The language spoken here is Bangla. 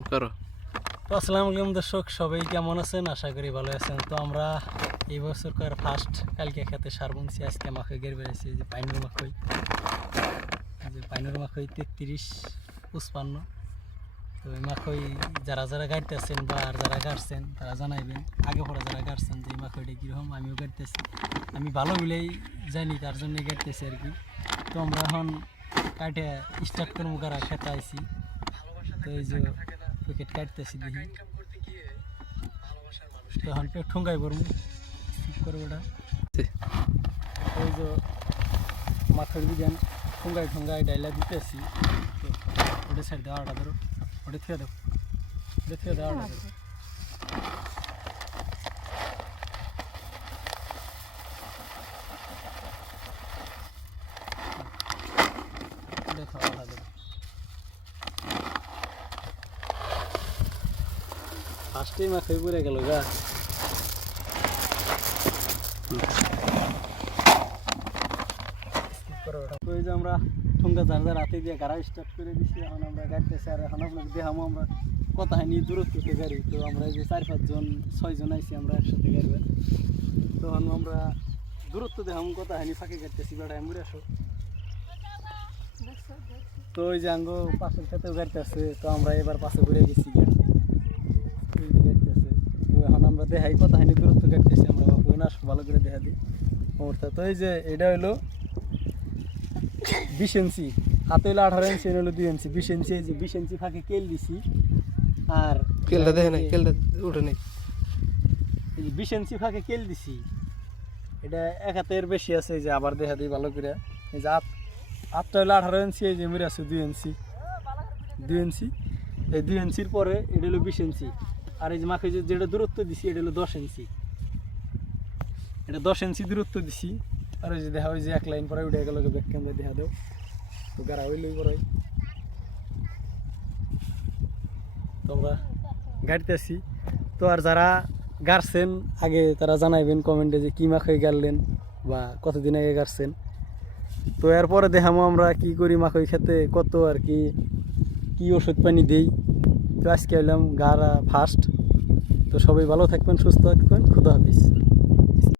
করো। তো আসসালামু আলাইকুম দর্শক, সবাই কেমন আছেন? আশা করি ভালো আছেন। তো আমরা এই বছর ফার্স্ট কালকে খেতে সার বুনছি, আজকে মাখই গের বেড়েছি যে পাইনুর মাখই, যে পাইনুর মাখই 33-55। তো এই মাখই যারা যারা গাড়তেছেন বা আর যারা গাড়ছেন তারা জানাইবেন, আগে পরে যারা গাড়ছেন যে এই মাখইটা কীরকম। আমিও গাড়তেছি, আমি ভালো বলেই জানি, তার জন্যই গাড়তেছি আর কি। তো আমরা এখন কাটে স্টার্ট করবো, গাড়া খেতে আইছি। তো এই যে প্যাকেট কাটতেছি দেখি, তখন পেট ঠুঙ্গাই পড়বো, স্কিপ করবো ওটা। ওই যে মাথার বিজ্ঞান ঠুঙ্গাই ঠুঙ্গাই ডাইলা দিতেছি। তো ওটা সাইড দেওয়া, ওটা ধরো, ওটা থিয়ে দাও, ওটা থিয়ে দেওয়া, ওটা ধরো। ওটা খাওয়া, ওটা ধরো। ফার্স্টেই মাথায় পড়ে গেল গা। তো এই যে আমরা ঠুঙ্গা যার রাতে দিয়ে গাড়া স্টার্ট করে দিচ্ছি, এখন আমরা গাড়তেছি। আর এখন আপনাকে দেখাবো আমরা কত হানি দূরত্বতে গাড়ি। তো আমরা এই যে 4-5-6 জন আইছি আমরা একসাথে গাড়বে। তখন আমরা দূরত্ব দেখাবো কত হানি ফাঁকে গাড়তেছি, বেড়া মুড়ে আসো। তো ওই যে আঙ্গো পাশের ক্ষেতেও গাড়তে আছে, তো আমরা এবার পাশে ঘুরে গেছি গিয়া গাড়তেছে। তো এখন আমরা দেখাই কত হানি দূরত্ব গাড়তেছি, আমরা না ভালো করে দেখা দিই অবস্থা। তো এই যে এটা হলো 20 ইঞ্চি, হাতে হলো 18 ইঞ্চি, হলো 2 ইঞ্চি, 20 ইঞ্চি। এই যে 20 ইঞ্চি ফাঁকে কেল দিছি। আর কেলটা দেখে নাই, কেলটা উঠে নেই। এই যে 20 ইঞ্চি ফাঁকে কেল দিছি, এটা এক হাতের বেশি আছে। এই যে আবার দেখা দিই ভালো করে। এই যে হাতটা হলো 18 ইঞ্চি, এই যে মেরে আছে 2 ইঞ্চি, 2 ইঞ্চি। এই 2 ইঞ্চির পরে এটা হলো 20 ইঞ্চি। আর এই যে মাকে যেটা দূরত্ব দিছি এটা হলো 10 ইঞ্চি, এটা 10 ইঞ্চি দূরত্ব দিছি। আর ওই যে দেখা, ওই যে এক লাইন পরে উঠে গেল, ব্যাক ক্যামেরা দেখা দেও। তো গাড়া হইলেই পরে তো আমরা গাড়িতেছি। তো আর যারা গাড়ছেন আগে তারা জানাইবেন কমেন্টে যে কী মাখই গাড়লেন বা কতদিন আগে গাড়ছেন। তো এরপরে দেখামো আমরা কি করি মাখই খেতে, কত আর কি কি ওষুধ পানি দেই। তো আজকে এলাম গাড়া ফার্স্ট। তো সবাই ভালো থাকবেন, সুস্থ থাকবেন, খুদা হাফিজ।